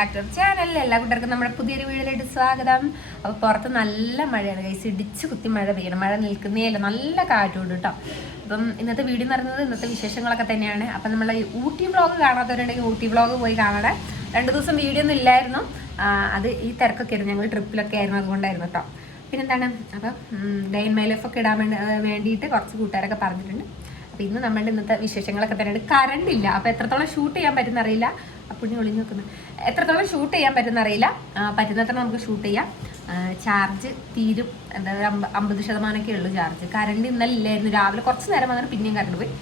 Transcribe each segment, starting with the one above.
Back to channel. എല്ലാ കൂട്ടർക്കും നമ്മുടെ പുതിയൊരു വീഡിയോയിലേക്ക് സ്വാഗതം. അപ്പോൾ പുറത്ത് നല്ല മഴയാണ് ഗൈസ്, ഇടിച്ച് കുത്തി മഴ പെയ്യണം. മഴ നിൽക്കുന്നേയില്ല, നല്ല കാറ്റുണ്ട് കേട്ടോ. അപ്പം ഇന്നത്തെ വീഡിയോ എന്ന് പറയുന്നത് ഇന്നത്തെ വിശേഷങ്ങളൊക്കെ തന്നെയാണ്. അപ്പം നമ്മൾ ഊട്ടി വ്ളോഗ് കാണാത്തവരുണ്ടെങ്കിൽ ഊട്ടി വ്ളോഗ് പോയി കാണണേ. 2 ദിവസം വീഡിയോ ഒന്നും ഇല്ലായിരുന്നു, അത് ഈ തിരക്കൊക്കെ ആയിരുന്നു, ഞങ്ങൾ ട്രിപ്പിലൊക്കെ ആയിരുന്നു, അതുകൊണ്ടായിരുന്നു കേട്ടോ. പിന്നെന്താണ്, അപ്പം ഡേ ഇൻ മൈ ലൈഫ് ഒക്കെ ഇടാൻ വേണ്ടിയിട്ട് കുറച്ച് കൂട്ടുകാരൊക്കെ പറഞ്ഞിട്ടുണ്ട്. അപ്പോൾ ഇന്ന് നമ്മളുടെ ഇന്നത്തെ വിശേഷങ്ങളൊക്കെ തന്നെയാണ്. കറണ്ട് ഇല്ല, അപ്പോൾ എത്രത്തോളം ഷൂട്ട് ചെയ്യാൻ പറ്റുന്ന അറിയില്ല. അപ്പുണ്ണി ഒളിഞ്ഞു നോക്കുന്നത്, എത്രത്തോളം ഷൂട്ട് ചെയ്യാൻ പറ്റുന്ന അറിയില്ല. പറ്റുന്നത്ര നമുക്ക് ഷൂട്ട് ചെയ്യാം. ചാർജ് തീരും, എന്താ 50% ഉള്ളൂ ചാർജ്. കറണ്ട് ഇന്നലെ ഇല്ലായിരുന്നു, രാവിലെ കുറച്ച് നേരം വന്നിട്ട് പിന്നെയും കറണ്ട് പോയി.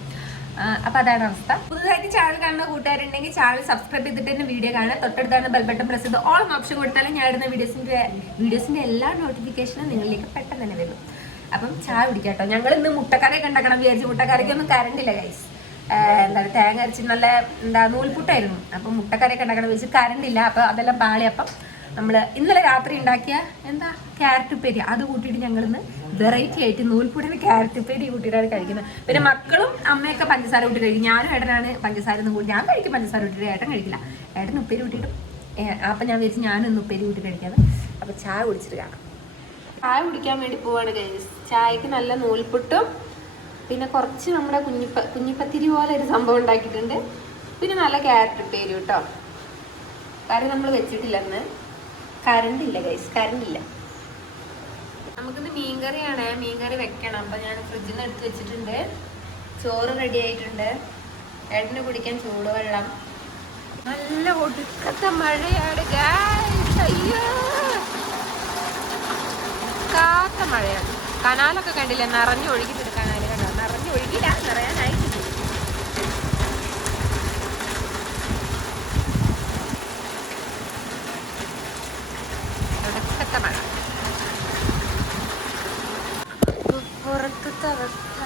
അപ്പോൾ അതാണ് അവസ്ഥ. പുതുതായിട്ട് ചാനൽ കാണുന്ന കൂട്ടുകാരുണ്ടെങ്കിൽ ചാനൽ സബ്സ്ക്രൈബ് ചെയ്തിട്ട് തന്നെ വീഡിയോ കാണാൻ. തൊട്ടടുത്താണ് ബെൽ ബട്ടൺ പ്രസ് ചെയ്ത് ഓൾ ഓപ്ഷൻ കൊടുത്താലും ഞാൻ ഇടുന്ന വീഡിയോസിൻ്റെ എല്ലാ നോട്ടിഫിക്കേഷനും നിങ്ങളിലേക്ക് പെട്ടെന്ന് തന്നെ വരും. അപ്പം ചായ കുടിക്കാം കേട്ടോ. ഞങ്ങൾ ഇന്ന് മുട്ടക്കറിയൊക്കെ ഉണ്ടാക്കണം വിചാരിച്ചു. മുട്ടക്കറിക്കൊന്നും കറണ്ടില്ല ഗൈസ്. എന്താണ് തേങ്ങ അരച്ച് നല്ല നൂൽപുട്ടായിരുന്നു. അപ്പം മുട്ടക്കറിയൊക്കെ ഉണ്ടാക്കണം വെച്ച് കറണ്ടില്ല. അപ്പോൾ അതെല്ലാം പാളി. അപ്പം നമ്മൾ ഇന്നലെ രാത്രി ഉണ്ടാക്കിയ ക്യാരറ്റ് ഉപ്പേരി അത് കൂട്ടിയിട്ട് ഞങ്ങളിന്ന് വെറൈറ്റി ആയിട്ട് നൂൽപുട്ടിന് ക്യാരറ്റ് ഉപ്പേരി കൂട്ടിയിട്ടാണ് കഴിക്കുന്നത്. പിന്നെ മക്കളും അമ്മയൊക്കെ പഞ്ചസാര കൂട്ടി കഴിക്കും. ഞാനും ഏട്ടനാണ് പഞ്ചസാര ഒന്നും കൂട്ടി. ഞാൻ കഴിക്കും പഞ്ചസാര കൂട്ടിയിട്ട്, ഏട്ടൻ കഴിക്കില്ല. ഏട്ടൻ ഉപ്പേരി കൂട്ടിയിട്ട്. അപ്പം ഞാൻ വിചാരിച്ചു ഞാനൊന്ന് ഉപ്പേരി കൂട്ടി കഴിക്കാതെ. അപ്പോൾ ചായ കുടിച്ചിട്ട് കാണാം. ചായ കുടിക്കാൻ വേണ്ടി പോവാണ് ഗൈസ്. ചായക്ക് നല്ല നൂൽപുട്ടും പിന്നെ കുറച്ച് നമ്മുടെ കുഞ്ഞിപ്പത്തിരി പോലെ ഒരു സംഭവം ഉണ്ടാക്കിയിട്ടുണ്ട്. പിന്നെ നല്ല ക്യാരറ്റ് ഉപ്പേരി കേട്ടോ. കറി നമ്മൾ വെച്ചിട്ടില്ലെന്ന്. കറണ്ട് ഇല്ല ഗൈസ്, കറണ്ട് ഇല്ല. നമുക്കിന്ന് മീൻകറിയാണ്, മീൻകറി വെക്കണം. അപ്പം ഞാൻ ഫ്രിഡ്ജിൽ നിന്ന് എടുത്ത് വെച്ചിട്ടുണ്ട്. ചോറ് റെഡി ആയിട്ടുണ്ട്. ഏട്ടന് കുടിക്കാൻ ചൂടുവെള്ളം. നല്ല ഒടുക്കത്തെ മഴയാണ് ഗൈസ്. അയ്യോ, കാത്ത മഴയാണ്. കനാലൊക്കെ കണ്ടില്ല, നിറഞ്ഞു ഒഴുകിയിട്ടുണ്ട്. കനാല് കണ്ടോ, നിറഞ്ഞു ഒഴുകില്ല, നിറയാനായിട്ടില്ല. ഒടുക്കത്തെ മഴ. പുറത്തത്തെ അവസ്ഥ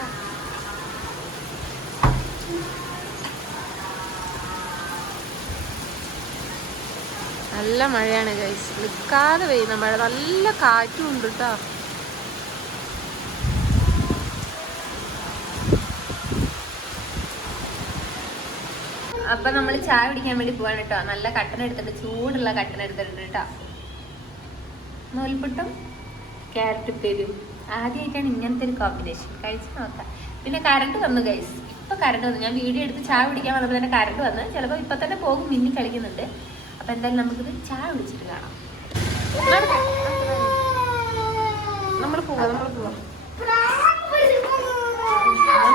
നല്ല മഴയാണ് ഗൈസ്, നിൽക്കാതെ പെയ്യുന്ന മഴ. നല്ല കാറ്റും ഉണ്ട് കേട്ടോ. അപ്പൊ നമ്മൾ ചായ കുടിക്കാൻ വേണ്ടി പോവാണ് കേട്ടോ. നല്ല കട്ടൻ എടുത്തിട്ട്, ചൂടുള്ള കട്ടൻ എടുത്തിട്ടുണ്ട് കേട്ടോ. നൂൽപുട്ടും ക്യാരറ്റ് ഉപ്പേരിയും. ആദ്യമായിട്ടാണ് ഇങ്ങനത്തെ ഒരു കോമ്പിനേഷൻ, കഴിച്ച് നോക്കാം. പിന്നെ കറണ്ട് വന്നു ഗൈസ്, ഇപ്പൊ കറണ്ട് വന്നു. ഞാൻ വീഡിയോ എടുത്ത് ചായ കുടിക്കാൻ വന്നപ്പോൾ തന്നെ കറണ്ട് വന്ന്. ചിലപ്പോൾ ഇപ്പൊ തന്നെ പോകും, മിന്നി കളിക്കുന്നുണ്ട്. അപ്പൊ എന്തായാലും നമുക്കിത് ചായ കുടിച്ചിട്ട് കാണാം. നമ്മൾ പോവാം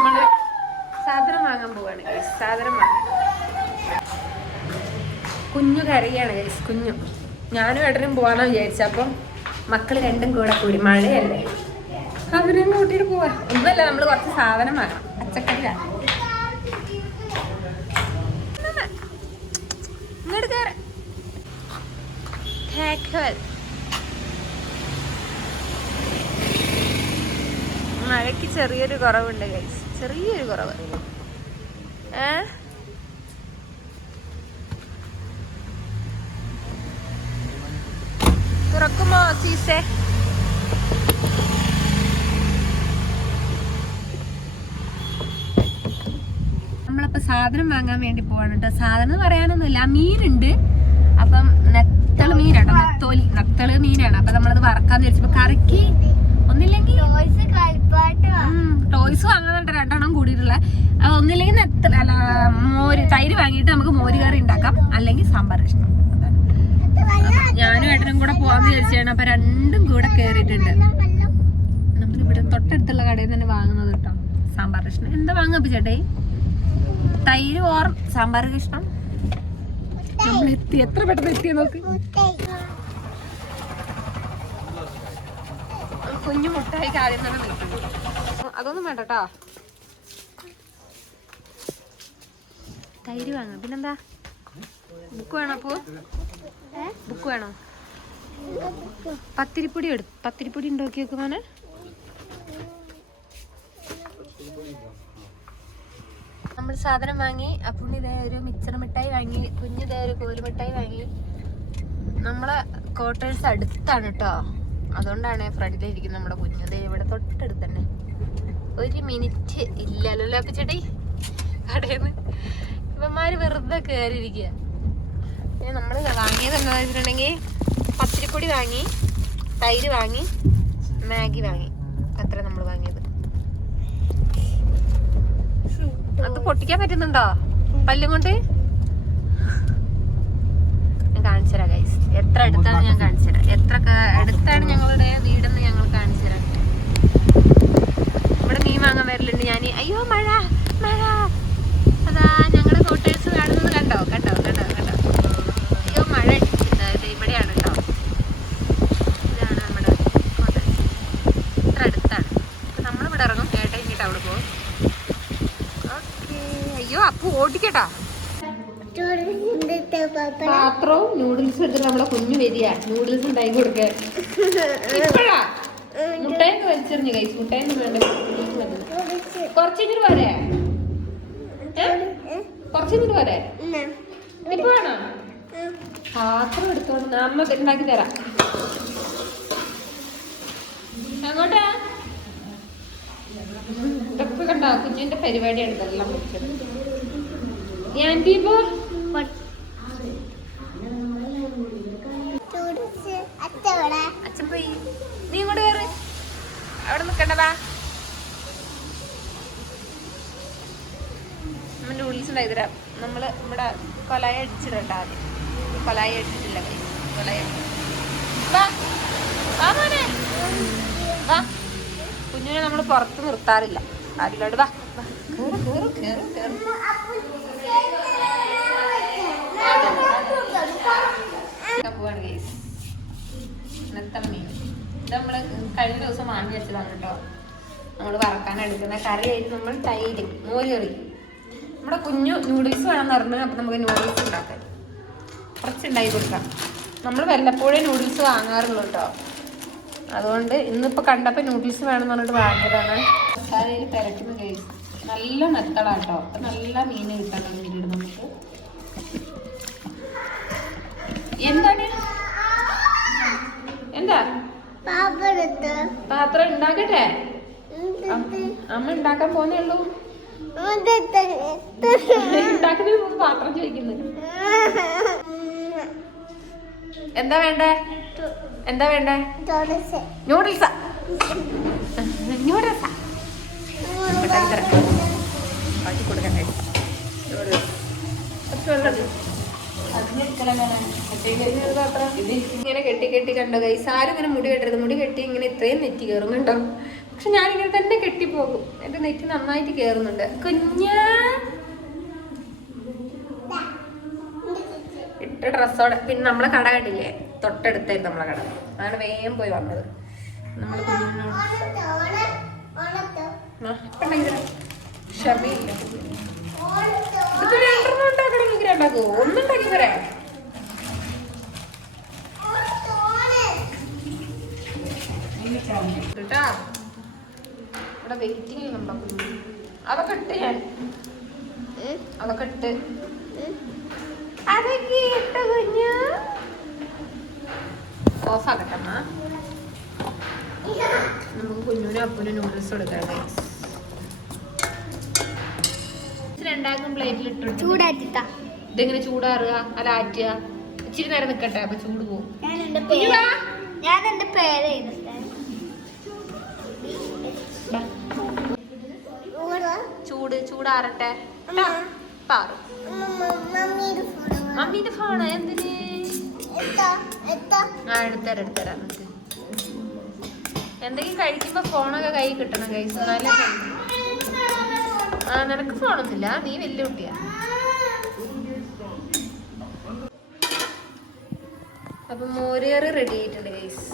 നമ്മള് സാധനം വാങ്ങാൻ പോവാണ് ഗൈസ്. സാധനം വാങ്ങാൻ കുഞ്ഞു കരയാണ് ഗൈസ്, കുഞ്ഞു. ഞാനും ഏട്ടനും പോവാന്നാ വിചാരിച്ച. അപ്പം മക്കള് രണ്ടും കൂടി മഴയല്ലേ, അവരെയും കൂട്ടിയിട്ട് പോവാ. ഒന്നുമല്ല, നമ്മൾ കുറച്ച് സാധനം വാങ്ങാം. പച്ചക്കറിയാണ്. ഇങ്ങോട്ട് കയറ. മഴയ്ക്ക് ചെറിയൊരു കുറവുണ്ട് ഗൈസ്, ചെറിയൊരു കുറവ്. തുറക്കുമോ സീസേ? നമ്മളപ്പോ സാധനം വാങ്ങാൻ വേണ്ടി പോവാണ് കേട്ടോ. സാധനം എന്ന് പറയാനൊന്നുമില്ല, മീനുണ്ട്. അപ്പം നെത്തള് മീനാട്ടോ, നത്തള് മീനാണ്. അപ്പൊ നമ്മളത് വറക്കാന്ന് വിചാരിച്ചപ്പോ കറിക്ക് ഒന്നില്ലെങ്കിൽ ടോയ്സ് വാങ്ങുന്നുണ്ട്, 2 എണ്ണം കൂടിയിട്ടുള്ള. ഒന്നില്ലെങ്കിൽ അല്ല മോര് തൈര് വാങ്ങിയിട്ട് നമുക്ക് മോര് കറി ഉണ്ടാക്കാം, അല്ലെങ്കിൽ സാമ്പാർ ഇഷ്ടം. ഞാനും ഏട്ടനും കൂടെ പോവാന്ന് വിചാരിച്ചാണ്. അപ്പൊ രണ്ടും കൂടെ കേറിയിട്ടുണ്ട്. നമ്മളിവിടെ തൊട്ടടുത്തുള്ള കടയിൽ തന്നെ വാങ്ങുന്നത് കേട്ടോ. സാമ്പാർ ഇഷ്ടം എന്താ വാങ്ങാ ചേട്ടേ? തൈര് ഓർ സാമ്പാർ ഇഷ്ടം. നമ്മൾ എത്തി, എത്ര പെട്ടെന്ന് എത്തിയ നോക്ക്. കുഞ്ഞു മുട്ടായി ആദ്യം തന്നെ നിൽക്കുന്നു. അതൊന്നും വേണ്ട കേട്ടോ. തൈര് വാങ്ങാം. പിന്നെന്താ, ബുക്ക് വേണോ? അപ്പോ ബുക്ക് വേണോ? പത്തിരിപ്പൊടി ഉണ്ടാക്കി വെക്കുവാന്. നമ്മൾ സാധനം വാങ്ങി. അപ്പം ഇതേ ഒരു മിച്ചർ മിഠായി വാങ്ങി, കുഞ്ഞിതേ ഒരു കോലുമിഠായി വാങ്ങി. നമ്മളെ ക്വാർട്ടേഴ്സ് അടുത്താണ് കേട്ടോ, അതുകൊണ്ടാണ് ഫ്രണ്ടിലിരിക്കുന്നത് നമ്മുടെ കുഞ്ഞത്. ഇവിടെ തൊട്ടടുത്ത് തന്നെ, 1 മിനിറ്റ് ഇല്ലല്ലോ അപ്പൊ ചേട്ടി കടയിൽ നിന്ന്. ഇവന്മാര് വെറുതെ കയറിയിരിക്കുക. പിന്നെ നമ്മൾ വാങ്ങിയത് എന്താണെന്ന് വെച്ചിട്ടുണ്ടെങ്കിൽ പത്തിരിപ്പൊടി വാങ്ങി, തൈര് വാങ്ങി, മാഗി വാങ്ങി. അത്ര നമ്മൾ വാങ്ങിയത്. അത് പൊട്ടിക്കാൻ പറ്റുന്നുണ്ടോ പല്ലും കൊണ്ട്? ഞാൻ കാണിച്ചു തരാം ഗൈസ്, എത്ര അടുത്താണ് ഞാൻ കാണിച്ചു തരാം. എത്ര അടുത്താണ് ഞങ്ങളുടെ വീടെന്ന് ഞങ്ങൾ കാണിച്ചു തരാം. ഇവിടെ മീൻ വാങ്ങാൻ വരലുണ്ട് ഞാൻ. അയ്യോ മഴ മഴ, അതാ ഞങ്ങളുടെ കോട്ടേഴ്സ് കാണുന്നത് കണ്ടോ കണ്ടോ കണ്ടോ കണ്ടോ. അയ്യോ മഴ അടിക്കുന്നത് ഇവിടെയാണ് കേട്ടോ. ഇതാണ് നമ്മുടെ കോട്ടേഴ്സ്, ഇത്ര അടുത്താണ്. അപ്പൊ നമ്മളിവിടെ ഇറങ്ങും, ഏട്ടാ ഇങ്ങോട്ട് അവിടെ പോകും. ഓക്കെ. അയ്യോ അപ്പു ഓടിക്കട്ടാ. പാത്രവും നൂഡിൽസും എടുത്തിട്ട് നമ്മളെ കുഞ്ഞു വരിക നൂഡിൽസ് ഉണ്ടാക്കി കൊടുക്ക. ഇപ്പഴാ മുട്ടയൊക്കെ വലിച്ചെറിഞ്ഞു കൈസ്, മുട്ടയൊന്നും വേണ്ട. കുറച്ചിട്ട് പോരെ, കുറച്ചിട്ട് പോരെ. ഇപ്പൊ വേണോ? പാത്രം എടുത്തോണ്ട് അമ്മ ഉണ്ടാക്കി തരാം. അങ്ങോട്ടാ ഇതൊക്കെ കണ്ടോ, കുഞ്ഞിന്റെ പരിപാടിയാണ് ഇതെല്ലാം വെച്ചത്. ഞാൻ അച്ഛൻ പോയി, നീ ഇങ്ങോട്ട് കയറ്, അവിടെ നിക്കണ്ടതാ. നമ്മൾ നൂഡിൽസ് ഉണ്ടായി തരാം. നമ്മള് ഇവിടെ കൊലായ അടിച്ചിടണ്ട. ആദ്യം കൊലായ അടിച്ചിട്ടില്ല, കൊലായ വാ. കുഞ്ഞിനെ നമ്മൾ പുറത്ത് നിർത്താറില്ല, ആരിലോട്ട് വാ. പോവാണ് ഗൈസ്. ഇന്നത്തെ മീൻ ഇത് നമ്മള് കഴിഞ്ഞ ദിവസം വാങ്ങി വെച്ചതാണ് കേട്ടോ. നമ്മൾ വറക്കാൻ എടുക്കുന്ന കറിയായിട്ട് നമ്മൾ തൈര് മോര് കറി. നമ്മുടെ കുഞ്ഞു നൂഡിൽസ് വേണമെന്ന് പറഞ്ഞു. അപ്പം നമുക്ക് നൂഡിൽസ് ഉണ്ടാക്കാം, കുറച്ചുണ്ടാക്കി കൊടുക്കാം. നമ്മൾ വല്ലപ്പോഴേ നൂഡിൽസ് വാങ്ങാറുള്ളൂ കേട്ടോ. അതുകൊണ്ട് ഇന്നിപ്പോൾ കണ്ടപ്പോൾ നൂഡിൽസ് വേണമെന്ന് പറഞ്ഞിട്ട് വാങ്ങിയതാണ്. മസാലയിൽ തിരക്കുന്ന ഗൈസ് നല്ല മെത്തടാണ് കേട്ടോ. അപ്പം നല്ല മീൻ കിട്ടണം വീട്ടിൽ നമുക്ക്. എന്താണ് എന്താ പാത്രം ഉണ്ടാക്കട്ടെ? അമ്മ ഉണ്ടാക്കാൻ പോന്നേ ഉള്ളൂ. ഉണ്ടാക്കുന്നതിന് മുമ്പ് പാത്രം ചോദിക്കുന്നത്. എന്താ വേണ്ടേ? എന്താ വേണ്ടേ? നൂഡിൽസാ നൂഡിൽസാ ബാക്കി കൊടുക്കട്ടെ. ഇങ്ങനെ കെട്ടി കെട്ടി കണ്ടോ ഗൈസ്. ആരും ഇങ്ങനെ മുടി കെട്ടരുത്. മുടി കെട്ടി ഇങ്ങനെ ഇത്രയും നെറ്റി കയറും കണ്ടോ. പക്ഷെ ഞാനിങ്ങനെ തന്നെ കെട്ടിപ്പോകും. എന്റെ നെറ്റി നന്നായിട്ട് കയറുന്നുണ്ട്. കുഞ്ഞാ ഇട്ട ഡ്രസ്സോടെ. പിന്നെ നമ്മളെ കട കണ്ടില്ലേ, തൊട്ടടുത്തായിരുന്നു നമ്മളെ കട. അതാണ് വേഗം പോയി വന്നത്. നമ്മള് കുഞ്ഞിനോട് ക്ഷമയില്ല. ഇതിപ്പോ രണ്ടെണ്ണം ഉണ്ടാക്കണമെങ്കിൽ ഉണ്ടാക്കുമോ? ഒന്നുണ്ടാക്കി തരാം. കേട്ടാ ഇവിടെ വെയിറ്റിംഗ് നമ്മളെ കുഞ്ഞു. അതൊക്കെ ഇട്ട് ഞാൻ അതൊക്കെ ഇട്ട് അതൊക്കെ ഇട്ട് കുഞ്ഞു ഓഫാക്കട്ടമ്മ. നമുക്ക് കുഞ്ഞുനും അപ്പനും നൂഡിൽസ് കൊടുക്കാം. രണ്ടാക്കും പ്ലേറ്റിൽ ഇട്ടിട്ട് ഇതെങ്ങനെ ചൂടാറുക അല്ല ആറ്റുക. ഇച്ചിരി നേരം നിക്കട്ടെ, അപ്പൊ ചൂട് പോകും. ഞാൻ എന്റെ പേര് ചൂടാറട്ടെ. മമ്മീന്റെ ഫോണ് എന്തിന്? എടുത്തരാം. എന്തെങ്കിലും കഴിക്കുമ്പോ ഫോണൊക്കെ കൈ കിട്ടണം കൈസ്. എന്നാലേ നിനക്ക് ഫോണൊന്നുമില്ല, നീ വലിയ കുട്ടിയാ. അപ്പൊ മോരുകറി റെഡി ആയിട്ടുണ്ട് ഗൈസ്.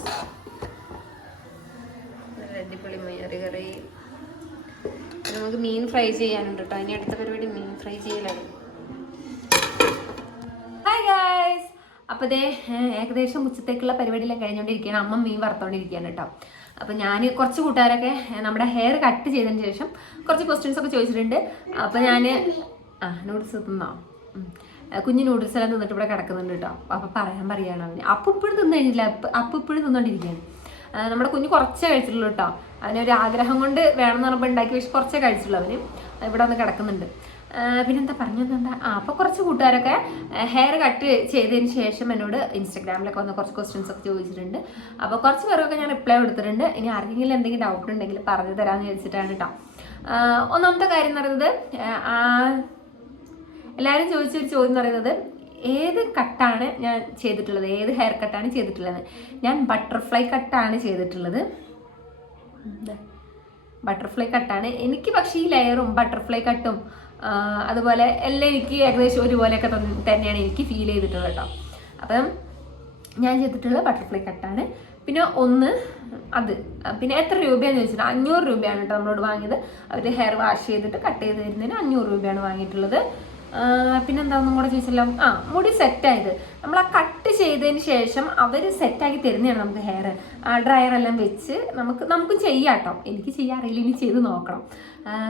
അടിപൊളി മോര് കറി. നമുക്ക് മീൻ ഫ്രൈ ചെയ്യാനുണ്ട് കേട്ടോ. ഇനി അടുത്ത പരിപാടി മീൻ ഫ്രൈ ചെയ്യലാണ്. Hi guys. അപ്പോൾ ദേ ഏകദേശം ഉച്ചത്തേക്കുള്ള പരിപാടിയെല്ലാം കഴിഞ്ഞുകൊണ്ടിരിക്കുകയാണ്. അമ്മ മീൻ വറുത്തോണ്ടിരിക്കുകയാണ് കേട്ടോ. അപ്പോൾ ഞാൻ കുറച്ച് കൂട്ടുകാരൊക്കെ നമ്മുടെ ഹെയർ കട്ട് ചെയ്തതിന് ശേഷം കുറച്ച് ക്വസ്റ്റ്യൻസ് ഒക്കെ ചോദിച്ചിട്ടുണ്ട്. അപ്പോൾ ഞാൻ നൂഡിൽസ് തിന്നോ? കുഞ്ഞ് നൂഡിൽസ് എല്ലാം തിന്നിട്ട് ഇവിടെ കിടക്കുന്നുണ്ട് കേട്ടോ. അപ്പോൾ പറയാണ് അവന്. അപ്പം ഇപ്പോഴും തിന്നു കഴിഞ്ഞില്ല, അപ്പം ഇപ്പോഴും തിന്നോണ്ടിരിക്കുകയാണ്. നമ്മുടെ കുഞ്ഞ് കുറച്ചേ കഴിച്ചിട്ടുള്ളൂ കേട്ടോ. അവനൊരു ആഗ്രഹം കൊണ്ട് വേണമെന്ന് പറഞ്ഞപ്പോൾ ഉണ്ടാക്കി, പക്ഷെ കുറച്ചേ കഴിച്ചുള്ളൂ അവന്. ഇവിടെ വന്ന് കിടക്കുന്നുണ്ട്. പിന്നെന്താ പറഞ്ഞതെന്താ, അപ്പോൾ കുറച്ച് കൂട്ടുകാരൊക്കെ ഹെയർ കട്ട് ചെയ്തതിന് ശേഷം എന്നോട് ഇൻസ്റ്റാഗ്രാമിലൊക്കെ വന്ന് കുറച്ച് ക്വസ്റ്റ്യൻസ് ഒക്കെ ചോദിച്ചിട്ടുണ്ട്. അപ്പോൾ കുറച്ച് പേരൊക്കെ ഞാൻ റിപ്ലൈ കൊടുത്തിട്ടുണ്ട്. ഇനി ആർക്കെങ്കിലും എന്തെങ്കിലും ഡൗട്ട് ഉണ്ടെങ്കിൽ പറഞ്ഞു തരാമെന്ന് ചോദിച്ചിട്ടാണ് കേട്ടോ. ഒന്നാമത്തെ കാര്യം എന്ന് പറയുന്നത്, എല്ലാവരും ചോദിച്ചൊരു ചോദ്യം എന്ന് പറയുന്നത്, ഏത് കട്ടാണ് ഞാൻ ചെയ്തിട്ടുള്ളത്, ഏത് ഹെയർ കട്ടാണ് ചെയ്തിട്ടുള്ളത്. ഞാൻ ബട്ടർഫ്ലൈ കട്ടാണ് ചെയ്തിട്ടുള്ളത്. ബട്ടർഫ്ലൈ കട്ടാണ് എനിക്ക്. പക്ഷേ ഈ ലെയറും ബട്ടർഫ്ലൈ കട്ടും അതുപോലെ എല്ലാം എനിക്ക് ഏകദേശം ഒരുപോലെയൊക്കെ തന്നെയാണ് എനിക്ക് ഫീൽ ചെയ്തിട്ടുള്ളത് കേട്ടോ. അപ്പം ഞാൻ ചെയ്തിട്ടുള്ളത് ബട്ടർഫ്ലൈ കട്ടാണ്. പിന്നെ പിന്നെ എത്ര രൂപയാണെന്ന് ചോദിച്ചിട്ട് 500 രൂപയാണ് കേട്ടോ നമ്മളോട് വാങ്ങിയത്. അവർ ഹെയർ വാഷ് ചെയ്തിട്ട് കട്ട് ചെയ്ത് തരുന്നതിന് 500 രൂപയാണ് വാങ്ങിയിട്ടുള്ളത്. പിന്നെന്താണെന്നും കൂടെ ചോദിച്ചല്ലോ, മുടി സെറ്റായത് നമ്മൾ ആ കട്ട് ചെയ്തതിന് ശേഷം അവർ സെറ്റാക്കി തരുന്നതാണ് നമുക്ക് ഹെയർ. ഡ്രയറെല്ലാം വെച്ച് നമുക്ക് ചെയ്യാം കേട്ടോ. എനിക്ക് ചെയ്യാറില്ല, ഇനി ചെയ്ത് നോക്കണം.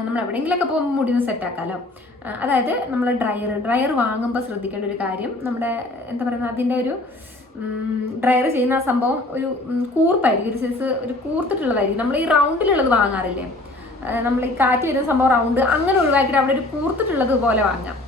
നമ്മൾ എവിടെയെങ്കിലുമൊക്കെ പോകുമ്പോൾ മുടി ഒന്ന് സെറ്റാക്കാമല്ലോ. അതായത് നമ്മൾ ഡ്രയർ വാങ്ങുമ്പോൾ ശ്രദ്ധിക്കേണ്ട ഒരു കാര്യം, നമ്മുടെ എന്താ പറയുക, അതിൻ്റെ ഒരു ഡ്രയർ ചെയ്യുന്ന ആ സംഭവം ഒരു കൂർപ്പായിരിക്കും, ഒരു കൂർത്തിട്ടുള്ളതായിരിക്കും. നമ്മൾ ഈ റൗണ്ടിലുള്ളത് വാങ്ങാറില്ലേ, നമ്മൾ ഈ കാറ്റ് വരുന്ന സംഭവം റൗണ്ട് അങ്ങനെ ഒഴിവാക്കിയിട്ട് അവിടെ ഒരു കൂർത്തിട്ടുള്ളത് പോലെ വാങ്ങാം.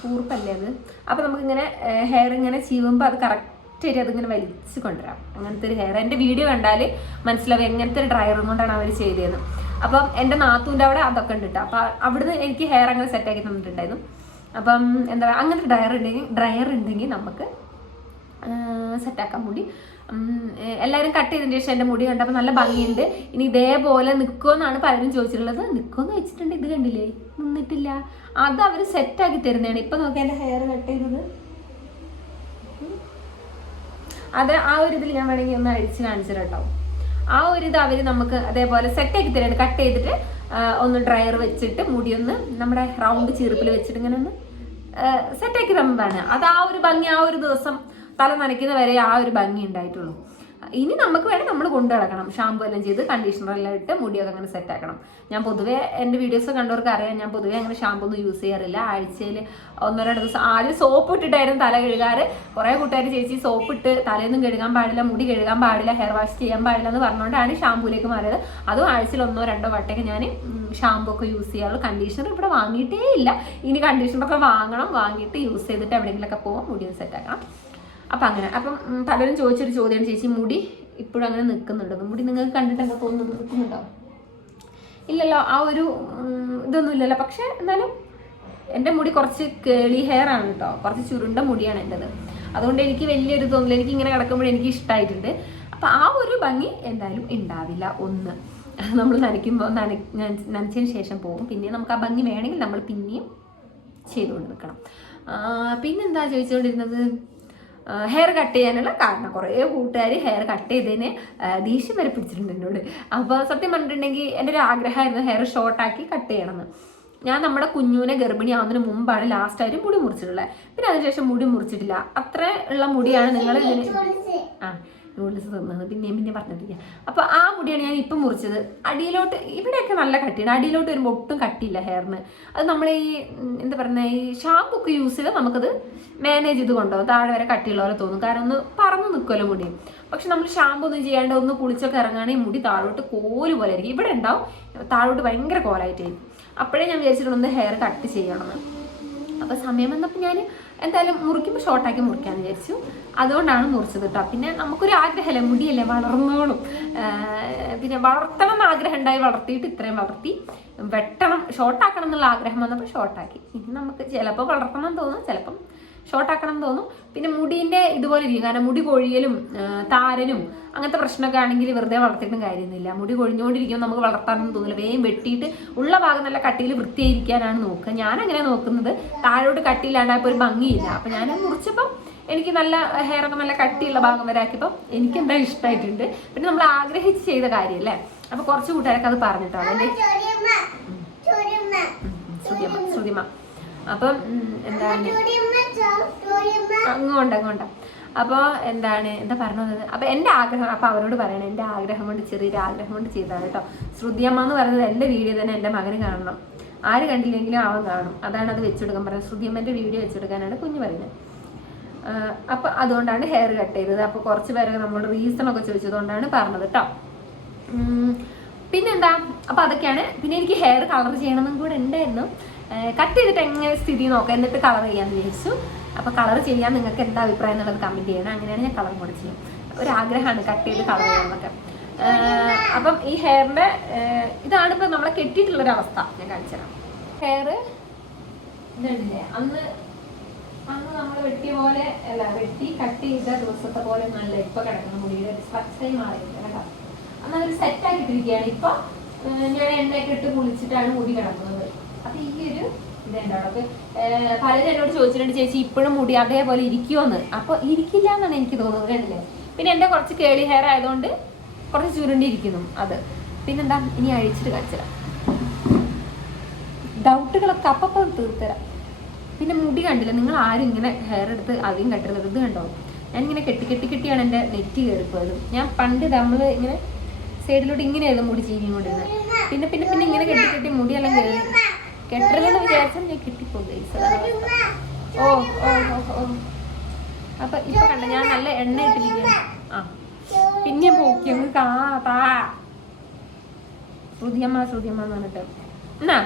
കൂർപ്പല്ലേ അത്. അപ്പോൾ നമുക്കിങ്ങനെ ഹെയർ ഇങ്ങനെ ചീവുമ്പോൾ അത് കറക്റ്റായിട്ട് അതിങ്ങനെ വലിച്ച് കൊണ്ടുവരാം. അങ്ങനത്തെ ഒരു ഹെയർ എൻ്റെ വീഡിയോ കണ്ടാൽ മനസ്സിലാവും എങ്ങനത്തെ ഒരു ഡ്രയറും കൊണ്ടാണ് അവർ ചെയ്തത്. അപ്പം എൻ്റെ നാത്തൂൻ്റെ അവിടെ അതൊക്കെ ഉണ്ട് കേട്ടോ. അപ്പോൾ അവിടുന്ന് എനിക്ക് ഹെയർ അങ്ങനെ സെറ്റാക്കി തന്നിട്ടുണ്ടായിരുന്നു. അപ്പം എന്താ പറയുക, അങ്ങനത്തെ ഡ്രയർ ഉണ്ടെങ്കിൽ നമുക്ക് സെറ്റാക്കാൻ മുടി. എല്ലാവരും കട്ട് ചെയ്തതിന് ശേഷം എൻ്റെ മുടി കണ്ടപ്പോൾ നല്ല ഭംഗിയുണ്ട്. ഇനി ഇതേപോലെ നിൽക്കുമെന്നാണ് പലരും ചോദിച്ചിട്ടുള്ളത്. നിൽക്കുമെന്ന് വെച്ചിട്ടുണ്ട്, ഇത് കണ്ടില്ലേ, നിന്നിട്ടില്ല. അത് അവർ സെറ്റാക്കി തരുന്നതാണ്. ഇപ്പം നോക്കി എൻ്റെ ഹെയർ കട്ട് ചെയ്തത് അത് ആ ഒരു ഇതിൽ ഞാൻ വേണമെങ്കിൽ ഒന്ന് അഴിച്ച് കാണിച്ചു കേട്ടോ. ആ ഒരു ഇത് അവർ നമുക്ക് അതേപോലെ സെറ്റാക്കി തരുന്നുണ്ട്. കട്ട് ചെയ്തിട്ട് ഒന്ന് ഡ്രയർ വെച്ചിട്ട് മുടിയൊന്ന് നമ്മുടെ റൗണ്ട് ചീർപ്പിൽ വെച്ചിട്ട് ഇങ്ങനെ ഒന്ന് സെറ്റാക്കി തന്നതാണ്. അത് ആ ഒരു ഭംഗി ആ ഒരു ദിവസം തല നനയ്ക്കുന്ന വരെ ആ ഒരു ഭംഗി ഉണ്ടായിട്ടുള്ളൂ. ഇനി നമുക്ക് വേണം നമ്മൾ കൊണ്ടു നടക്കണം, ഷാമ്പു എല്ലാം ചെയ്ത് കണ്ടീഷണറെല്ലാം ഇട്ട് മുടിയൊക്കെ അങ്ങനെ സെറ്റാക്കണം. ഞാൻ പൊതുവേ എൻ്റെ വീഡിയോസ് കണ്ടവർക്ക് അറിയാം, ഞാൻ പൊതുവേ അങ്ങനെ ഷാമ്പു ഒന്നും യൂസ് ചെയ്യാറില്ല. ആഴ്ചയിൽ 1-2 ദിവസം ആദ്യം സോപ്പ് ഇട്ടിട്ടായിരുന്നു തല കഴുകാറ്. കുറേ കൂട്ടുകാർ ചേച്ചി സോപ്പ് ഇട്ട് തലയൊന്നും കഴുകാൻ പാടില്ല, മുടി കഴുകാൻ പാടില്ല, ഹെയർ വാഷ് ചെയ്യാൻ പാടില്ല എന്ന് പറഞ്ഞുകൊണ്ടാണ് ഷാമ്പൂയിലേക്ക് മാറിയത്. അതും ആഴ്ചയിൽ 1-2 വട്ടമൊക്കെ ഞാൻ ഷാമ്പു ഒക്കെ യൂസ് ചെയ്യാറുള്ളൂ. കണ്ടീഷണർ ഇവിടെ വാങ്ങിയിട്ടേ ഇല്ല. ഇനി കണ്ടീഷണറൊക്കെ വാങ്ങണം, വാങ്ങിയിട്ട് യൂസ് ചെയ്തിട്ട് എവിടെയെങ്കിലുമൊക്കെ പോകാം, മുടി ഒന്ന് സെറ്റാക്കണം. അപ്പം അങ്ങനെ. അപ്പം പലരും ചോദിച്ചൊരു ചോദ്യമാണ്, ചേച്ചി മുടി ഇപ്പോഴും അങ്ങനെ നിൽക്കുന്നുണ്ടോ, മുടി നിങ്ങൾക്ക് കണ്ടിട്ട് എന്താ തോന്നുന്നു, നിൽക്കുന്നുണ്ടോ? ഇല്ലല്ലോ, ആ ഒരു ഇതൊന്നും ഇല്ലല്ലോ. പക്ഷെ എന്നാലും എൻ്റെ മുടി കുറച്ച് കേളി ഹെയർ ആണ് കേട്ടോ, കുറച്ച് ചുരുണ്ട മുടിയാണ് എൻ്റെത്. അതുകൊണ്ട് എനിക്ക് വലിയൊരു തോന്നില്ല, എനിക്ക് ഇങ്ങനെ കിടക്കുമ്പോൾ എനിക്ക് ഇഷ്ടമായിട്ടുണ്ട്. അപ്പം ആ ഒരു ഭംഗി എന്തായാലും ഉണ്ടാവില്ല. നമ്മൾ നനച്ചതിന് ശേഷം പോകും. പിന്നെ നമുക്ക് ആ ഭംഗി വേണമെങ്കിൽ നമ്മൾ പിന്നെയും ചെയ്തുകൊണ്ട് നിൽക്കണം. പിന്നെന്താ ചോദിച്ചുകൊണ്ടിരുന്നത്, ഹെയർ കട്ട് ചെയ്യാനുള്ള കാരണം. കുറേ കൂട്ടുകാർ ഹെയർ കട്ട് ചെയ്തതിന് ദേഷ്യം വരെ പിടിച്ചിട്ടുണ്ട് എന്നോട്. അപ്പോൾ സത്യം പറഞ്ഞിട്ടുണ്ടെങ്കിൽ എൻ്റെ ഒരു ആഗ്രഹമായിരുന്നു ഹെയർ ഷോർട്ടാക്കി കട്ട് ചെയ്യണമെന്ന്. ഞാൻ നമ്മുടെ കുഞ്ഞുവിനെ ഗർഭിണിയാവുന്നതിന് മുമ്പാണ് ലാസ്റ്റായിട്ട് മുടി മുറിച്ചിട്ടുള്ളത്. പിന്നെ അതിനുശേഷം മുടി മുറിച്ചിട്ടില്ല. അത്ര ഉള്ള മുടിയാണ് നിങ്ങൾ നൂഡിൽസ് തന്നത്, പിന്നെ പറഞ്ഞിട്ടില്ല. അപ്പോൾ ആ മുടിയാണ് ഞാൻ ഇപ്പം മുറിച്ചത്. അടിയിലോട്ട് ഇവിടെയൊക്കെ നല്ല കട്ടിയാണ്, അടിയിലോട്ട് വരുമ്പോൾ ഒട്ടും കട്ടിയില്ല ഹെയറിന്. അത് നമ്മൾ ഈ എന്താ പറയുക, ഈ ഷാമ്പു ഒക്കെ യൂസ് ചെയ്താൽ നമുക്കത് മാനേജ് ചെയ്ത് കൊണ്ടുപോകും. താഴെ വരെ കട്ടിയുള്ള പോലെ തോന്നും, കാരണം ഒന്ന് പറന്ന് നിൽക്കുമല്ലോ മുടി. പക്ഷെ നമ്മൾ ഷാമ്പു ഒന്നും ചെയ്യാണ്ട് ഒന്ന് കുളിച്ചൊക്കെ ഇറങ്ങുകയാണെങ്കിൽ മുടി താഴോട്ട് കോല് പോലെ ആയിരിക്കും. ഇവിടെ ഉണ്ടാവും, താഴോട്ട് ഭയങ്കര കോലായിട്ടായിരിക്കും. അപ്പോഴേ ഞാൻ വിചാരിച്ചിട്ടൊന്ന് ഹെയർ കട്ട് ചെയ്യണമെന്ന്. അപ്പോൾ സമയം വന്നപ്പോൾ ഞാൻ എന്തായാലും മുറിക്കുമ്പോൾ ഷോർട്ടാക്കി മുറിക്കാമെന്ന് വിചാരിച്ചു. അതുകൊണ്ടാണ് മുറിച്ചത് കേട്ടോ. പിന്നെ നമുക്കൊരു ആഗ്രഹമല്ലേ, മുടിയല്ലേ, വളർന്നോളും. പിന്നെ വളർത്തണം എന്ന് ആഗ്രഹം ഉണ്ടായി, വളർത്തിയിട്ട് ഇത്രയും വളർത്തി. വെട്ടണം, ഷോർട്ടാക്കണം എന്നുള്ള ആഗ്രഹം വന്നപ്പോൾ ഷോർട്ടാക്കി. ഇനി നമുക്ക് ചിലപ്പോൾ വളർത്തണം എന്ന് തോന്നും, ചിലപ്പം ഷോർട്ടാക്കണം എന്ന് തോന്നും. പിന്നെ മുടീൻ്റെ ഇതുപോലെ ഇരിക്കും, കാരണം മുടി കൊഴിയലും താരനും അങ്ങനത്തെ പ്രശ്നമൊക്കെ ആണെങ്കിൽ വെറുതെ വളർത്തിയിട്ടും കാര്യമൊന്നുമില്ല. മുടി കൊഴിഞ്ഞുകൊണ്ടിരിക്കുമ്പോൾ നമുക്ക് വളർത്താനൊന്നും തോന്നില്ല. വേഗം വെട്ടിയിട്ട് ഉള്ള ഭാഗം നല്ല കട്ടിയിൽ വൃത്തിയായിരിക്കാനാണ് നോക്കുക. ഞാനങ്ങനെ നോക്കുന്നത്. താഴോട്ട് കട്ടിയില്ലാണ്ടായപ്പോൾ ഒരു ഭംഗിയില്ല. അപ്പോൾ ഞാൻ മുറിച്ചപ്പം എനിക്ക് നല്ല ഹെയറൊക്കെ നല്ല കട്ടിയുള്ള ഭാഗം വരെ ആക്കിയപ്പോൾ എനിക്ക് എന്താ ഇഷ്ടമായിട്ടുണ്ട്. പിന്നെ നമ്മൾ ആഗ്രഹിച്ച് ചെയ്ത കാര്യമല്ലേ. അപ്പോൾ കുറച്ച് കൂട്ടുകാരൊക്കെ അത് പറഞ്ഞിട്ടാണ് എൻ്റെ ശ്രുതിമ. അപ്പം എന്താണ് അങ്ങോണ്ട. അപ്പോൾ എന്താ പറഞ്ഞത്, അപ്പോൾ എൻ്റെ ആഗ്രഹം, അപ്പോൾ അവരോട് പറയണം, എൻ്റെ ആഗ്രഹം കൊണ്ട്, ചെറിയൊരു ആഗ്രഹം കൊണ്ട് ചെയ്തതാണ് കേട്ടോ. ശ്രുതിയമ്മ എന്ന് പറയുന്നത് എൻ്റെ വീഡിയോ തന്നെ എൻ്റെ മകന് കാണണം. ആര് കണ്ടില്ലെങ്കിലും അവൻ കാണും. അതാണ് അത് വെച്ചെടുക്കാൻ പറയുന്നത്. ശ്രുതിയമ്മൻ്റെ വീഡിയോ വെച്ചെടുക്കാനാണ് കുഞ്ഞ് പറയുന്നത്. അപ്പോൾ അതുകൊണ്ടാണ് ഹെയർ കട്ട് ചെയ്തത്. അപ്പോൾ കുറച്ച് പേരൊക്കെ നമ്മളോട് റീസണൊക്കെ ചോദിച്ചതുകൊണ്ടാണ് പറഞ്ഞത് കേട്ടോ. പിന്നെന്താ, അപ്പം അതൊക്കെയാണ്. പിന്നെ എനിക്ക് ഹെയർ കളർ ചെയ്യണമെന്നും കൂടെ ഉണ്ടായിരുന്നു. കട്ട് ചെയ്തിട്ട് എങ്ങനെ സ്ഥിതി നോക്കാം, എന്നിട്ട് കളർ ചെയ്യാമെന്ന് വിചാരിച്ചു. അപ്പോൾ കളർ ചെയ്യാൻ നിങ്ങൾക്ക് എന്താ അഭിപ്രായം എന്നുള്ളത് കമൻറ്റ് ചെയ്യണം. അങ്ങനെയാണ് ഞാൻ കളർ കൂടെ ചെയ്യും. ഒരാഗ്രഹമാണ് കട്ട് ചെയ്ത് കളർ ചെയ്യാമെന്നൊക്കെ. അപ്പം ഈ ഹെയറിൻ്റെ ഇതാണ് ഇപ്പം നമ്മളെ കെട്ടിയിട്ടുള്ളൊരവസ്ഥ. ഞാൻ കാണിച്ചുതരാം. ഹെയർ ഇതുണ്ടല്ലേ, അന്ന് നമ്മൾ വെട്ടിയ പോലെ അല്ല, വെട്ടി കട്ട് ചെയ്ത ദിവസത്തെ പോലെ നല്ല ഇപ്പം കിടക്കുന്ന മുടിയുടെ സ്ട്രക്ചറായി മാറിയില്ല കേട്ടോ. അന്ന് അവർ സെറ്റാക്കിയിട്ടിരിക്കുകയാണ്. ഇപ്പം ഞാൻ എണ്ണയൊക്കെ ഇട്ട് കുളിച്ചിട്ടാണ് മുടി കിടക്കുന്നത്. അപ്പം ഈ ഒരു ഇതുണ്ടോ, അപ്പോൾ പലരും എന്നോട് ചോദിച്ചിട്ടുണ്ട്, ചേച്ചി ഇപ്പോഴും മുടി അതേപോലെ ഇരിക്കുമോന്ന്. അപ്പോൾ ഇരിക്കില്ല എന്നാണ് എനിക്ക് തോന്നുന്നത്. കണ്ടില്ലേ, പിന്നെ എൻ്റെ കുറച്ച് കേളി ഹെയർ ആയതുകൊണ്ട് കുറച്ച് ചുരുണ്ടിരിക്കുന്നു അത്. പിന്നെന്താ, ഇനി അഴിച്ചിട്ട് കാണിച്ചുതരാം. ഡൗട്ടുകളൊക്കെ അപ്പം തീർത്തരാം. പിന്നെ മുടി കണ്ടില്ല, നിങ്ങൾ ആരും ഇങ്ങനെ ഹെയർ എടുത്ത് അധികം കെട്ടരുത്. ഇത് കണ്ടോ, ഞാനിങ്ങനെ കെട്ടിയാണ് എൻ്റെ നെറ്റ് കയറിപ്പോയത്. ഞാൻ പണ്ട് നമ്മൾ ഇങ്ങനെ സൈഡിലോട്ട് ഇങ്ങനെയായിരുന്നു മുടി ചീവിക്കൊണ്ടിരുന്നത്. പിന്നെ പിന്നെ പിന്നെ ഇങ്ങനെ കെട്ടി മുടിയെല്ലാം കയറി കെട്ടരുതെന്ന് വിചാരിച്ചാൽ ഞാൻ കെട്ടിപ്പോയി. ഓ ഓ ഓ ഓ അപ്പം ഇപ്പം കണ്ട, ഞാൻ നല്ല എണ്ണ ഇട്ടിരിക്കുകയാണ്. ആ പിന്നെ പോക്കി അങ്ങ് താ ശ്രുതിയമ്മ എന്ന് പറഞ്ഞിട്ട് എന്നാ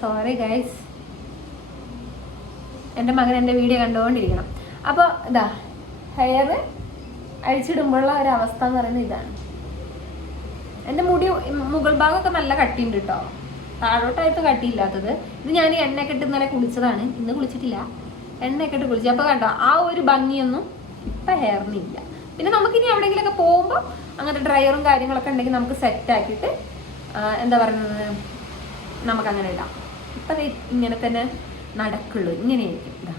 സോറി ഗൈസ്, എൻ്റെ മകൻ എൻ്റെ വീഡിയോ കണ്ടുകൊണ്ടിരിക്കണം. അപ്പോൾ ഇതാ ഹെയർ അഴിച്ചിടുമ്പോഴുള്ള ഒരു അവസ്ഥ എന്ന് പറയുന്നത് ഇതാണ്. എൻ്റെ മുടി മുകൾ ഭാഗമൊക്കെ നല്ല കട്ടിയുണ്ട് കേട്ടോ, താഴോട്ടായിട്ട് കട്ടിയില്ലാത്തത്. ഇത് ഞാൻ എണ്ണയൊക്കെ ഇട്ട് ഇന്നലെ കുളിച്ചതാണ്, ഇന്ന് കുളിച്ചിട്ടില്ല. എണ്ണയൊക്കെ ഇട്ട് കുളിച്ചു. അപ്പോൾ കണ്ടോ, ആ ഒരു ഭംഗിയൊന്നും ഇപ്പം ഹെയറിനില്ല. പിന്നെ നമുക്കിനി എവിടെയെങ്കിലുമൊക്കെ പോകുമ്പോൾ അങ്ങനത്തെ ഡ്രയറും കാര്യങ്ങളൊക്കെ ഉണ്ടെങ്കിൽ നമുക്ക് സെറ്റാക്കിയിട്ട് എന്താ പറയുന്നത്, നമുക്കങ്ങനെ ഇടാം. ഇപ്പം ഇങ്ങനെ തന്നെ നടക്കുള്ളൂ, ഇങ്ങനെയായിരിക്കും. ഇതാ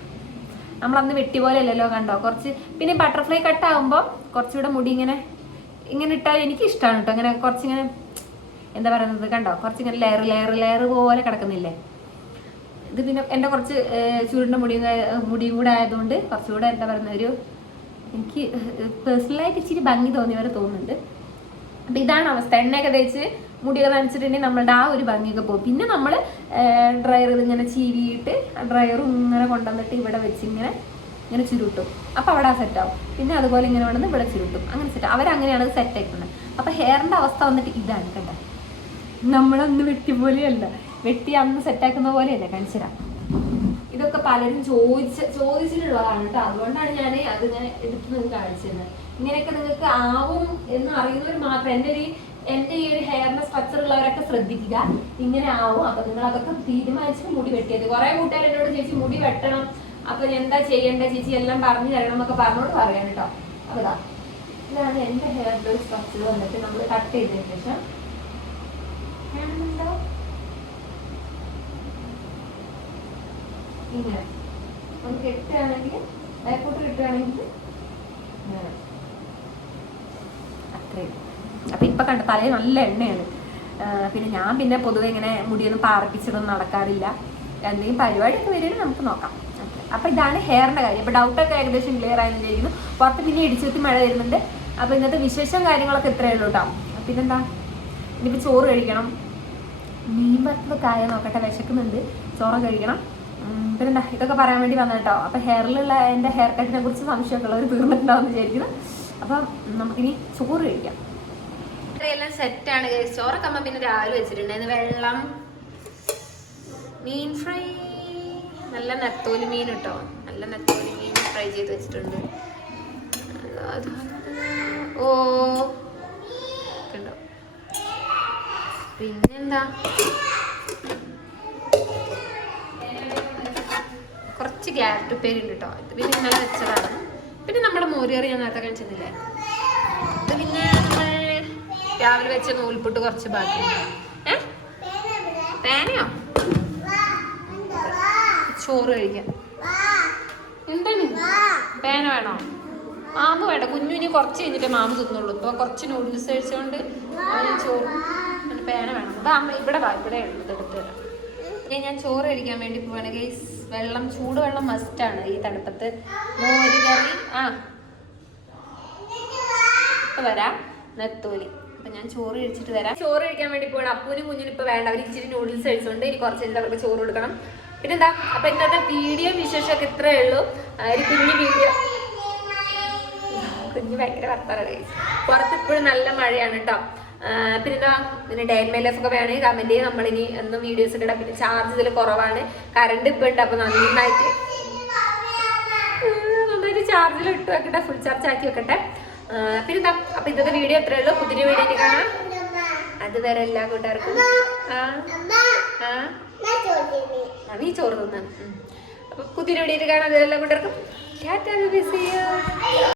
നമ്മളന്ന് വെട്ടി പോലെ അല്ലല്ലോ, കണ്ടോ കുറച്ച്. പിന്നെ ബട്ടർഫ്ലൈ കട്ടാകുമ്പോൾ കുറച്ചുകൂടെ മുടി ഇങ്ങനെ ഇട്ടാൽ എനിക്ക് ഇഷ്ടമാണ് കേട്ടോ. ഇങ്ങനെ കുറച്ചിങ്ങനെ എന്താ പറയുന്നത്, കണ്ടോ കുറച്ചിങ്ങനെ ലെയർ പോലെ കിടക്കുന്നില്ലേ. ഇത് പിന്നെ എൻ്റെ കുറച്ച് ചുരുണ്ട മുടിയും കൂടെ ആയതുകൊണ്ട് കുറച്ചുകൂടെ എന്താ പറയുന്ന ഒരു എനിക്ക് പേഴ്സണലായിട്ട് ഇച്ചിരി ഭംഗി തോന്നിയവരെ തോന്നുന്നുണ്ട്. അപ്പം ഇതാണ് അവസ്ഥ. എണ്ണയൊക്കെ തേച്ച് മുടിയൊക്കെ നനച്ചിട്ടുണ്ടെങ്കിൽ നമ്മളുടെ ആ ഒരു ഭംഗിയൊക്കെ പോകും. പിന്നെ നമ്മൾ ഡ്രയർ ഇതിങ്ങനെ ചീവിയിട്ട് ഡ്രയറും ഇങ്ങനെ കൊണ്ടുവന്നിട്ട് ഇവിടെ വെച്ച് ഇങ്ങനെ ചുരുട്ടും. അപ്പോൾ അവിടെ സെറ്റാവും. പിന്നെ അതുപോലെ ഇങ്ങനെ കൊണ്ടുവന്ന് ഇവിടെ ചുരുട്ടും. അങ്ങനെ സെറ്റ് അവരങ്ങനെയാണ് അത് സെറ്റ് ആക്കുന്നത്. അപ്പോൾ ഹെയറിൻ്റെ അവസ്ഥ വന്നിട്ട് ഇതാണ് കേട്ടോ. നമ്മളന്ന് വെട്ടി പോലെയല്ല, വെട്ടി അന്ന് സെറ്റാക്കുന്ന പോലെയല്ല. കാണിച്ചുതരാം. ഇതൊക്കെ പലരും ചോദിച്ചിട്ടുള്ളതാണ് കേട്ടോ. അതുകൊണ്ടാണ് ഞാൻ അതിങ്ങനെ എടുത്ത് നിങ്ങൾക്ക് കാണിച്ചത്. ഇങ്ങനെയൊക്കെ നിങ്ങൾക്ക് ആവും എന്ന് അറിയുന്നവർ മാത്രം, എൻ്റെ ഈ ഒരു ഹെയറിന്റെ സ്ട്രക്ചർ ഉള്ളവരൊക്കെ ശ്രദ്ധിക്കുക. ഇങ്ങനെ ആവും. അപ്പൊ നിങ്ങൾ അതൊക്കെ തീരുമാനിച്ചിട്ട് മുടി വെട്ടിയത്. കുറെ കൂട്ടുകാർ എന്നോട് ചേച്ചി മുടി വെട്ടണം, അപ്പൊ എന്താ ചെയ്യേണ്ട ചേച്ചി എല്ലാം പറഞ്ഞു തരണം എന്നൊക്കെ പറഞ്ഞോട് പറയാം കേട്ടോ. അപ്പൊ ഇതാണ് എൻ്റെ ഹെയറിന്റെ ഒരു സ്ട്രക്ചർ വന്നിട്ട് നമ്മൾ കട്ട് ചെയ്തതിന് ശേഷം ഇങ്ങനെ ഒന്ന് കെട്ടുകയാണെങ്കിൽ ബാക്കോട്ട് കെട്ടുകയാണെങ്കിൽ അത്രയും. അപ്പം ഇപ്പം കണ്ട തലയിൽ നല്ല എണ്ണയാണ്. പിന്നെ ഞാൻ പിന്നെ പൊതുവെ ഇങ്ങനെ മുടിയൊന്നും പാർപ്പിച്ചിട്ടൊന്നും നടക്കാറില്ല. എന്തെങ്കിലും പരിപാടിയൊക്കെ വരുമെങ്കിൽ നമുക്ക് നോക്കാം. അപ്പം ഇതാണ് ഹെയറിൻ്റെ കാര്യം. അപ്പോൾ ഡൗട്ടൊക്കെ ഏകദേശം ക്ലിയർ ആയെന്ന് വിചാരിക്കുന്നു. പുറത്ത് പിന്നെ ഇടിച്ചുത്തി മഴ വരുന്നുണ്ട്. അപ്പോൾ ഇന്നത്തെ വിശേഷം കാര്യങ്ങളൊക്കെ ഇത്രയേ ഉള്ളൂ കേട്ടോ. പിന്നെന്താ, ഇനിയിപ്പോൾ ചോറ് കഴിക്കണം. മീൻ വറുത്തതൊക്കെ ആയ നോക്കട്ടെ, വിശക്കുന്നുണ്ട്. ചോറ് കഴിക്കണം. പിന്നെന്താ, ഇതൊക്കെ പറയാൻ വേണ്ടി വന്നു കേട്ടോ. അപ്പം ഹെയറിലുള്ള എൻ്റെ ഹെയർ കട്ടിനെ കുറിച്ച് സംശയമൊക്കെ ഉള്ളവർ തീർന്നിട്ടുണ്ടാവുമെന്ന് വിചാരിക്കുന്നു. അപ്പം നമുക്കിനി ചോറ് കഴിക്കാം. എല്ലാം സെറ്റാണ്. ചോറൊക്കെ അമ്മ പിന്നെ രാവിലെ വെച്ചിട്ടുണ്ടായിരുന്നു. വെള്ളം, മീൻ ഫ്രൈ, നല്ല നെത്തോലി മീൻ കേട്ടോ. നല്ല നെത്തോലി മീൻ ഫ്രൈ ചെയ്ത് വെച്ചിട്ടുണ്ട്. ഓ കണ്ടോ. പിന്നെന്താ, കുറച്ച് ക്യാരറ്റ് ഉപ്പേരി ഉണ്ട് കേട്ടോ. ഇത് പിന്നെ ഇന്നലെ വെച്ചതാണ്. പിന്നെ നമ്മുടെ മോരുകറി ഞാൻ നേരത്തെ കഴിച്ചിരുന്നില്ലേ, ഇത് പിന്നെ നമ്മൾ രാവിലെ വെച്ച നൂൽപുട്ട് കുറച്ച് ബാക്കിയുണ്ട്. തേനയോ ചോറ് കഴിക്കാം. എന്താണ് പേന വേണോ? മാമ വേണ്ട, കുഞ്ഞുഞ്ഞി കുറച്ച് കഴിഞ്ഞിട്ടേ മാമ തിന്നുള്ളൂ. ഇപ്പോൾ കുറച്ച് നൂഡിൽസ് കഴിച്ചുകൊണ്ട് ചോറ് പേന വേണം. അപ്പം അമ്മ ഇവിടെ ഉള്ളത് എടുത്ത് തരാം. ഞാൻ ചോറ് കഴിക്കാൻ വേണ്ടി പോവാണ് ഗൈസ്. വെള്ളം, ചൂടുവെള്ളം മസ്റ്റാണ് ഈ തണുപ്പത്ത്. മോര് കറി ഇപ്പം വരാം. നെത്തോലി. അപ്പം ഞാൻ ചോറ് കഴിച്ചിട്ട് വരാം. ചോറ് കഴിക്കാൻ വേണ്ടി പോകണം. അപ്പൂനും കുഞ്ഞിനും ഇപ്പം വേണ്ട, അവർ ഇച്ചിരി നൂഡിൽസ് കഴിച്ചുകൊണ്ട് ഇനി കുറച്ച് കഴിഞ്ഞിട്ട് അവർക്ക് ചോറ് കൊടുക്കണം. പിന്നെന്താ, അപ്പം ഇന്നത്തെ വീഡിയോ വിശേഷമൊക്കെ ഇത്രയേ ഉള്ളൂ. ഒരു കുഞ്ഞു വീഡിയോ. കുഞ്ഞ് ഭയങ്കര വർത്താനാണ് ഗൈസ്. പുറത്ത് ഇപ്പോഴും നല്ല മഴയാണ് കേട്ടോ. പിന്നെന്താ, പിന്നെ ഡേ ആൻഡ് മൈ ലൈഫ് ഒക്കെ വേണമെങ്കിൽ കമന്റ് ചെയ്യും. നമ്മളിനി എന്നും വീഡിയോസ് ഒക്കെ ഇടാം. പിന്നെ ചാർജ് ഇതിൽ കുറവാണ്, കറണ്ട് ഇപ്പം ഉണ്ട്. അപ്പോൾ നന്നായിട്ട് ചാർജിൽ ഇട്ട് വെക്കട്ടെ, ഫുൾ ചാർജ് ആക്കി വെക്കട്ടെ. പിന്നെന്താ, അപ്പൊ ഇന്നത്തെ വീഡിയോ എത്രയേ ഉള്ളൂ. പുതിയ വീഡിയോ ആയിട്ട് കാണാം. അതുവരെ എല്ലാ കൂട്ടുകാർക്കും നീ ചോറ് തിന്നാണ്. അപ്പൊ പുതിയ വീഡിയോ ആയിട്ട് കാണാം. അതുവരെ എല്ലാ കൂട്ടുകാർക്കും